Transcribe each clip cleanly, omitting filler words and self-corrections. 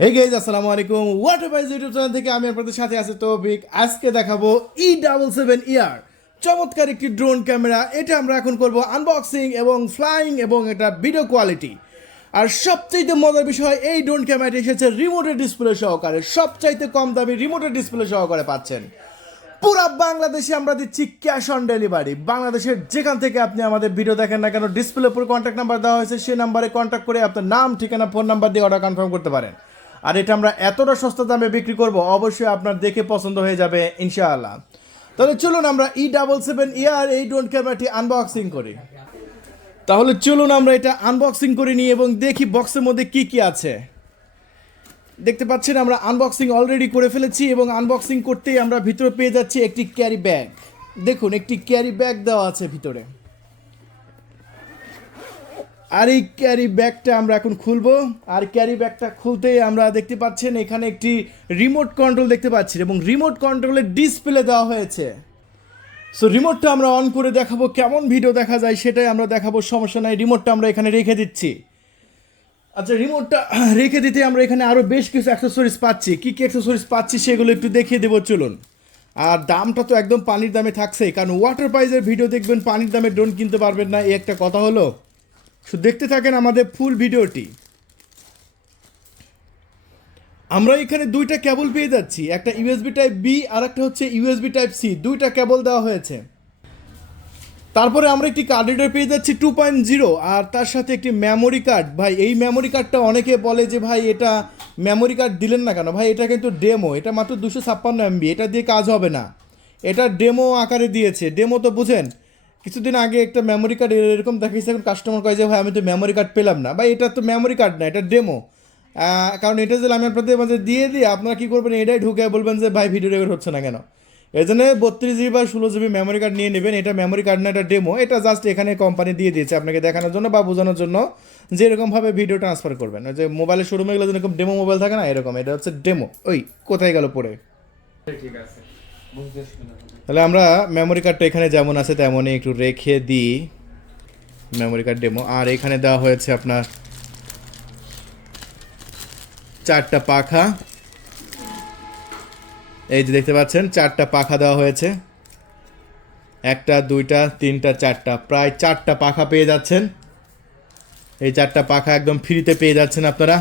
Hey guys আসসালামু আলাইকুম water বাইজ YouTube channel থেকে আমি আপনাদের সাথে আছি তৌফিক। আজকে দেখাবো E77 চমৎকার একটি ড্রোন ক্যামেরা। এটা আমরা এখন করব আনবক্সিং এবং ফ্লাইং এবং এটা ভিডিও কোয়ালিটি। আর সবচাইতে মজার বিষয়, এই ড্রোন ক্যামেরাটি এসেছে রিমোটের ডিসপ্লে সহকারে। সবচাইতে কম দামি রিমোটের ডিসপ্লে সহকারে পাচ্ছেন। পুরা বাংলাদেশে আমরা দিচ্ছি ক্যাশ অন ডেলিভারি। বাংলাদেশের যেখান থেকে আপনি আমাদের ভিডিও দেখেন না কেন, ডিসপ্লে উপর কন্ট্যাক্ট নাম্বার দেওয়া হয়েছে, সেই নাম্বারে কন্ট্যাক্ট করে আপনার নাম, ঠিকানা, ফোন নাম্বার দিয়ে অর্ডার কনফার্ম করতে পারেন। আর এটা আমরা এতটা সস্তা দামে বিক্রি করব, অবশ্যই আপনার দেখে পছন্দ হয়ে যাবে ইনশাআল্লাহ। তাহলে চলুন আমরা E77 এই ড্রোন ক্যামেরাটি আনবক্সিং করি। তাহলে চলুন আমরা এটা আনবক্সিং করে নিই এবং দেখি বক্সের মধ্যে কি কি আছে। দেখতে পাচ্ছেন আমরা আনবক্সিং অলরেডি করে ফেলেছি এবং আনবক্সিং করতেই আমরা ভিতরে পেয়ে যাচ্ছি একটি ক্যারি ব্যাগ। দেখুন, একটি ক্যারি ব্যাগ দেওয়া আছে ভিতরে। আর এই ক্যারি ব্যাগটা আমরা এখন খুলবো। আর ক্যারি ব্যাগটা খুলতেই আমরা দেখতে পাচ্ছেন এখানে একটি রিমোট কন্ট্রোল দেখতে পাচ্ছি এবং রিমোট কন্ট্রোলের ডিসপ্লে দেওয়া হয়েছে। সো রিমোটটা আমরা অন করে দেখাবো, কেমন ভিডিও দেখা যায় সেটাই আমরা দেখাবো, সমস্যা নাই। রিমোটটা আমরা এখানে রেখে দিচ্ছি। আচ্ছা, রিমোটটা রেখে দিতে আমরা এখানে আরও বেশ কিছু অ্যাক্সেসরিজ পাচ্ছি। কী কী অ্যাক্সেসরিজ পাচ্ছি সেগুলো একটু দেখিয়ে দেবো, চলুন। আর দামটা তো একদম পানির দামে থাকছেই, কারণ ওয়াটার প্রাইজের ভিডিও দেখবেন, পানির দামে ড্রোন কিনতে পারবেন না, এই একটা কথা হলো। শুধু দেখতে থাকেন আমাদের ফুল ভিডিওটি। আমরা এখানে দুইটা কেবল পেয়ে যাচ্ছি, একটা ইউএসবি টাইপ বি আর একটা হচ্ছে ইউএসবি টাইপ সি, দুইটা কেবল দেওয়া হয়েছে। তারপরে আমরা একটি কার্ড রিডার পেয়ে যাচ্ছি 2.0 আর তার সাথে একটি মেমোরি কার্ড। ভাই, এই মেমোরি কার্ডটা অনেকে বলে যে ভাই এটা মেমোরি কার্ড দিলেন না কেন? ভাই, এটা কিন্তু ডেমো, এটা মাত্র 256 MB, এটা দিয়ে কাজ হবে না। এটা ডেমো আকারে দিয়েছে। ডেমো তো বুঝেন, কিছুদিন আগে একটা মেমোরি কার্ড এরকম দেখাইছে, এখন কাস্টমার কয় যে ভাই আমি তো মেমোরি কার্ড পেলাম না। ভাই, এটা তো মেমোরি কার্ড না, এটা ডেমো। কারণ এটা যদি আমি আপনাদের মাঝে দিয়ে দিই, আপনারা কী করবেন, এটাই ঢুকে বলবেন যে ভাই ভিডিও রেকর্ড হচ্ছে না কেন। এই জন্য 32 GB বা 16 GB মেমোরি কার্ড নিয়ে নেবেন। এটা মেমোরি কার্ড না, এটা ডেমো। এটা জাস্ট এখানে কোম্পানি দিয়ে দিয়েছে আপনাকে দেখানোর জন্য বা বোঝানোর জন্য যে এরকমভাবে ভিডিও ট্রান্সফার করবেন। ওই যে মোবাইলের শোরুমে গেলে যেরকম ডেমো মোবাইল থাকে না, এরকম এটা হচ্ছে ডেমো। ওই কোথায় গেল পড়ে। ঠিক আছে, বুঝতেছি না। তাহলে আমরা মেমোরি কার্ডটা এখানে যেমন আছে তেমনই একটু রেখে দিই। Memory card demo. আর এখানে দেওয়া হয়েছে আপনার 4টা পাখা। এই যে দেখতে পাচ্ছেন 4টা পাখা দেওয়া হয়েছে, 1টা 2টা 3টা 4টা, প্রায় 4টা পাখা পেয়ে যাচ্ছেন। এই 4টা পাখা একদম ফ্রিতে পেয়ে যাচ্ছেন আপনারা।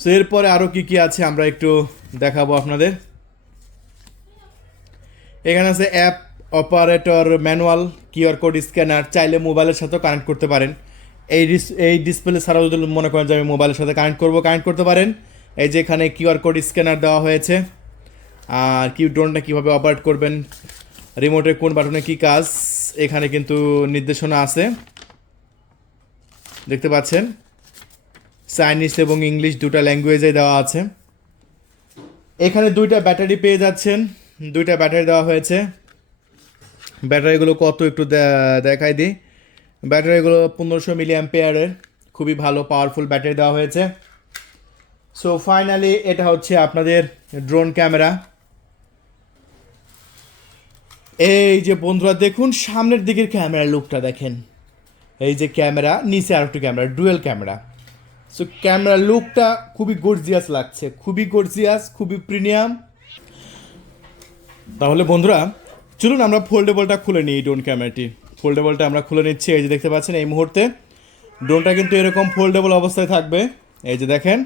সো এরপরে আরও কি কি আছে আমরা একটু দেখাবো আপনাদের। এখানে আছে app, operator manual, QR code scanner, চাইলে মোবাইলের সাথেও কানেক্ট করতে পারেন। এই ডিসপ্লে ছাড়াও যদি মনে করেন যে আমি মোবাইলের সাথে কানেক্ট করতে পারেন। এই যে এখানে কিউআর কোড স্ক্যানার দেওয়া হয়েছে। আর ড্রোনটা কীভাবে অপারেট করবেন, রিমোটের কোন বাটনে কী কাজ, এখানে কিন্তু নির্দেশনা আছে, দেখতে পাচ্ছেন। চাইনিজ এবং ইংলিশ দুটো ল্যাঙ্গুয়েজে দেওয়া আছে। এখানে 2টা ব্যাটারি পেয়ে যাচ্ছেন, 2টা ব্যাটারি দেওয়া হয়েছে। ব্যাটারিগুলো কত একটু দেখাই দিই। ব্যাটারিগুলো 1500 mAh, খুবই ভালো পাওয়ারফুল ব্যাটারি দেওয়া হয়েছে। সো ফাইনালি এটা হচ্ছে আপনাদের ড্রোন ক্যামেরা। এই যে বন্ধুরা দেখুন, সামনের দিকের ক্যামেরার লুকটা দেখেন। এই যে ক্যামেরা, নিচে আর একটু ক্যামেরা, ডুয়েল ক্যামেরা। সো ক্যামেরার লুকটা খুবই গর্জিয়াস লাগছে, খুবই গর্জিয়াস, খুবই প্রিমিয়াম। তাহলে বন্ধুরা চলুন আমরা ফোল্ডেবলটা খুলে নিই। ড্রোন ক্যামেরাটি ফোল্ডেবলটা আমরা খুলে নিচ্ছি। এই যে দেখতে পাচ্ছেন এই মুহূর্তে ড্রোনটা কিন্তু এরকম ফোল্ডেবল অবস্থায় থাকবে। এই যে দেখেন,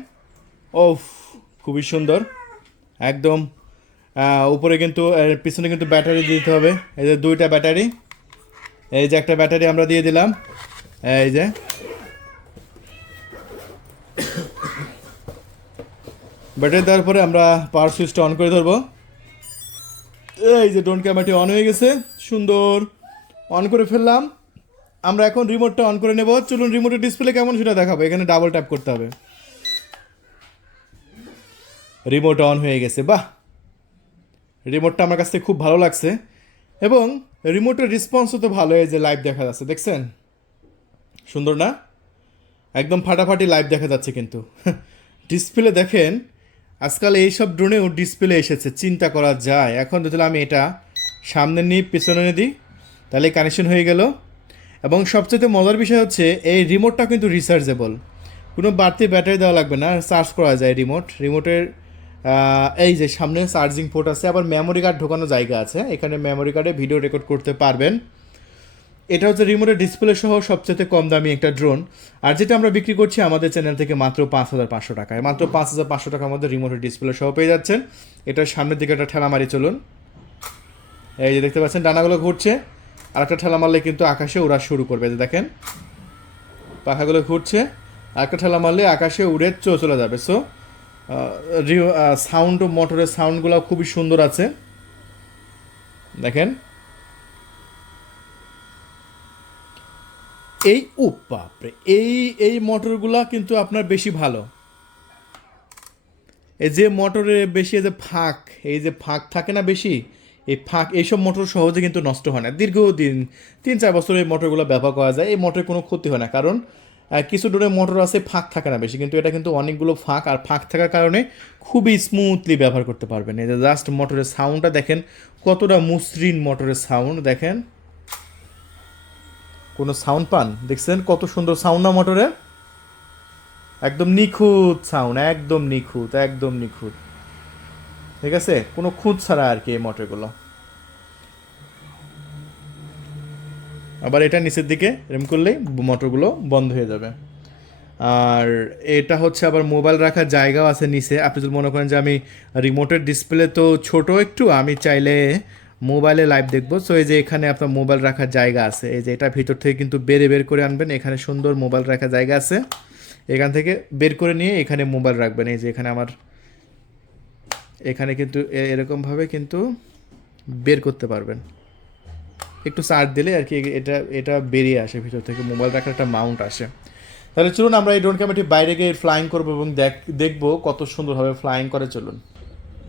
ও খুবই সুন্দর একদম। উপরে কিন্তু পিছনে কিন্তু ব্যাটারি দিতে হবে। এই যে 2টা ব্যাটারি, এই যে একটা ব্যাটারি আমরা দিয়ে দিলাম। এই যে ব্যাটারি দেওয়ার পরে আমরা পাওয়ার সুইচটা অন করে ধরবো। এই যে ড্রোন ক্যামেরাটি অন হয়ে গেছে, সুন্দর অন করে ফেললাম। আমরা এখন রিমোটটা অন করে নেব। চলুন রিমোটের ডিসপ্লে কেমন সেটা দেখাবো। এখানে ডাবল ট্যাপ করতে হবে। রিমোট অন হয়ে গেছে। বাহ, রিমোটটা আমার কাছ থেকে খুব ভালো লাগছে এবং রিমোটের রেসপন্সও তো ভালো। এই যে লাইভ দেখা যাচ্ছে, দেখছেন? সুন্দর না? একদম ফাটাফাটি লাইভ দেখা যাচ্ছে। কিন্তু ডিসপ্লে দেখেন, আজকাল এইসব ড্রোনেও ডিসপ্লে এসেছে, চিন্তা করা যায়। এখন যদি আমি এটা সামনে নিয়ে পিছনে দিই, তাহলে কানেকশন হয়ে গেল। এবং সবচেয়ে মজার বিষয় হচ্ছে এই রিমোটটা কিন্তু রিচার্জেবল, কোনো বাড়তি ব্যাটারি দেওয়া লাগবে না, চার্জ করা যায় রিমোটের এই যে সামনে চার্জিং পোর্ট আছে, আবার মেমোরি কার্ড ঢোকানো জায়গা আছে, এখানে মেমোরি কার্ডে ভিডিও রেকর্ড করতে পারবেন। এটা হচ্ছে রিমোটের ডিসপ্লে সহ সবচেয়ে কম দামি একটা ড্রোন। আর যেটা আমরা বিক্রি করছি আমাদের চ্যানেল থেকে মাত্র 5,500 টাকায়, মাত্র 5,500 টাকার মধ্যে রিমোটের ডিসপ্লে সহ পেয়ে যাচ্ছেন। এটার সামনের দিকে একটা ঠেলা মারি চলুন, এই যে দেখতে পাচ্ছেন ডানাগুলো ঘুরছে, আর একটা ঠেলা মারলে কিন্তু আকাশে ওড়া শুরু করবে, যে দেখেন পাখাগুলো ঘুরছে, আর একটা ঠেলা মারলে আকাশে উড়ে চলে যাবে। সো সাউন্ড, মোটরের সাউন্ডগুলো খুবই সুন্দর আছে, দেখেন এই বাপরে, এই মোটরগুলা কিন্তু আপনার বেশি ভালো। এই যে মোটরে বেশি এই যে ফাঁক থাকে না বেশি, এই ফাঁক এইসব মোটর সহজে কিন্তু নষ্ট হয় না, দীর্ঘদিন 3-4 বছর এই মোটরগুলো ব্যবহার করা যায়, এই মোটরে কোনো ক্ষতি হয় না। কারণ কিছু ড্রোনের মোটর আছে ফাঁক থাকে না বেশি, কিন্তু এটা কিন্তু অনেকগুলো ফাঁক, আর ফাঁক থাকার কারণে খুবই স্মুথলি ব্যবহার করতে পারবেন। এই যে জাস্ট মোটরের সাউন্ডটা দেখেন, কতটা মসৃণ মোটরের সাউন্ড, দেখেন কোনো সাউন্ড পান, দেখছেন কত সুন্দর সাউন্ড না মোটরের, একদম নিখুঁত সাউন্ড, একদম নিখুঁত, ঠিক আছে, কোনো খুঁত ছাড়া আর কি এই মোটরগুলো। আবার এটা নিচের দিকে এরম করলেই মোটরগুলো বন্ধ হয়ে যাবে। আর এটা হচ্ছে আবার মোবাইল রাখার জায়গাও আছে নিচে, আপনি যদি মনে করেন যে আমি রিমোটের ডিসপ্লে তো ছোট একটু, আমি চাইলে মোবাইলে লাইভ দেখবো, সো এই যে এখানে আপনার মোবাইল রাখার জায়গা আছে, এই যে এটা ভিতর থেকে কিন্তু বের করে আনবেন, এখানে সুন্দর মোবাইল রাখার জায়গা আছে, এখান থেকে বের করে নিয়ে এখানে মোবাইল রাখবেন। এই যে এখানে কিন্তু এরকমভাবে কিন্তু বের করতে পারবেন, একটু চার্জ দিলে আর কি এটা বেরিয়ে আসে ভিতর থেকে, মোবাইল রাখার একটা মাউন্ট আসে। তাহলে চলুন আমরা এই ড্রোন ক্যামেরাটি বাইরে গিয়ে ফ্লাইং করবো এবং দেখবো কত সুন্দরভাবে ফ্লাইং করে। চলুন,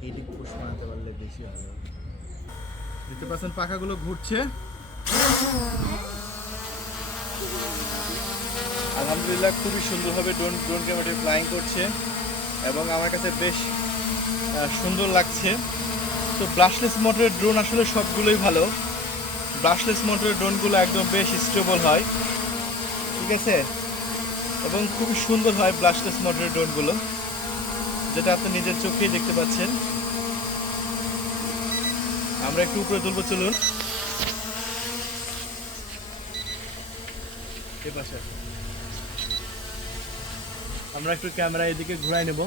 এইটি পুশ বানাতে পারলে বেশি ভালো। দেখতে পাচ্ছেন পাখাগুলো ঘুরছে, আলহামদুলিল্লাহ খুবই সুন্দরভাবে ড্রোন ক্যামেরাটি ফ্লাইং করছে এবং আমার কাছে বেশ সুন্দর লাগছে। তো ব্রাশলেস মোটরের ড্রোন আসলে সবগুলোই ভালো, ব্রাশলেস মোটরের ড্রোনগুলো একদম বেশ স্টেবল হয়, ঠিক আছে, এবং খুবই সুন্দর হয় ব্রাশলেস মোটরের ড্রোনগুলো, যেটা আপনি নিজের চোখেই দেখতে পাচ্ছেন। আমরা একটু উপরে তুলবো, চলুন এই পাশে আমরা একটু ক্যামেরা এদিকে ঘুরাই নেব।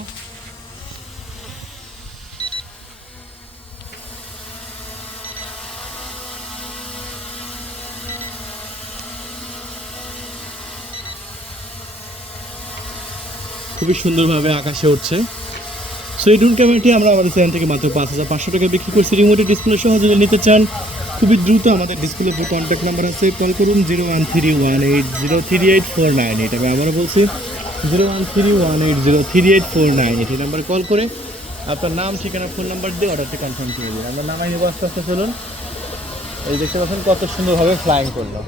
খুবই সুন্দরভাবে আকাশে উঠছে। সো এই ড্রোন ক্যামেরাটি আমরা আমাদের চ্যানেল থেকে মাত্র 5,500 টাকা বিক্রি করছি, রিমোটের ডিসপ্লে সহ। যদি নিতে চান খুবই দ্রুত আমাদের ডিসপ্লে উপর কন্ট্যাক্ট নাম্বার আছে, কল করুন 01318038498। আমি আবারও বলছি 01318038498, এই নাম্বারে কল করে আপনার নাম, ঠিকানা, ফোন নাম্বার দিয়ে অর্ডারটি কনফার্ম করে দিন। আমরা নামাই নেবো আস্তে আস্তে, চলুন। এই দেখতে পাচ্ছেন কত সুন্দরভাবে ফ্লাইং করলো।